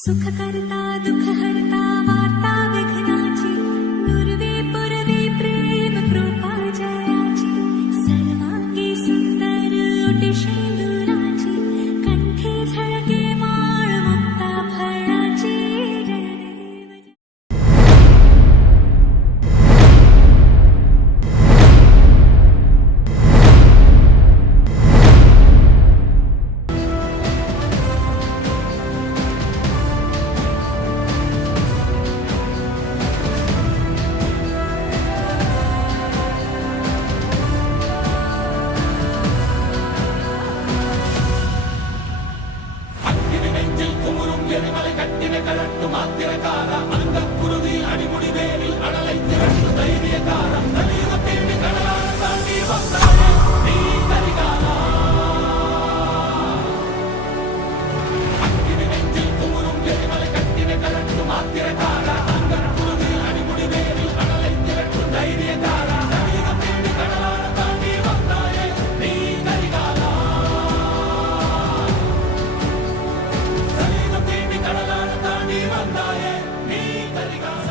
सुख करता दुख हरता वार्ता विघ्नाची दुर्वे पुरवे प्रेम कृपा जयाची सर्वांगी सुंदर ओटी शेंदुराची कंठी झळके माळ मुक्ता फळाची जय देव எரிமலை கட்டின கலட்டு மாத்திரக்கார அந்த குருதி அடிமுடி வேரில் அடலை திரட்டு தைரியக்காரம் தலியுக தேடி கடலான தாண்டி வந்தாயே நீ கரிகாலா அக்கினி நெஞ்சில் குமுறும் எரிமலை கட்டின கலட்டு மாத்திரக்கார அந்த குருதி அடிமுடி வேரில் அடலை திரட்டு தைரியக்கார தலியுக தேடி கடலான தாண்டி வந்தாயே நீ கரிகாலா கடலான தாண்டி வந்தாயே நீ கரிகாலா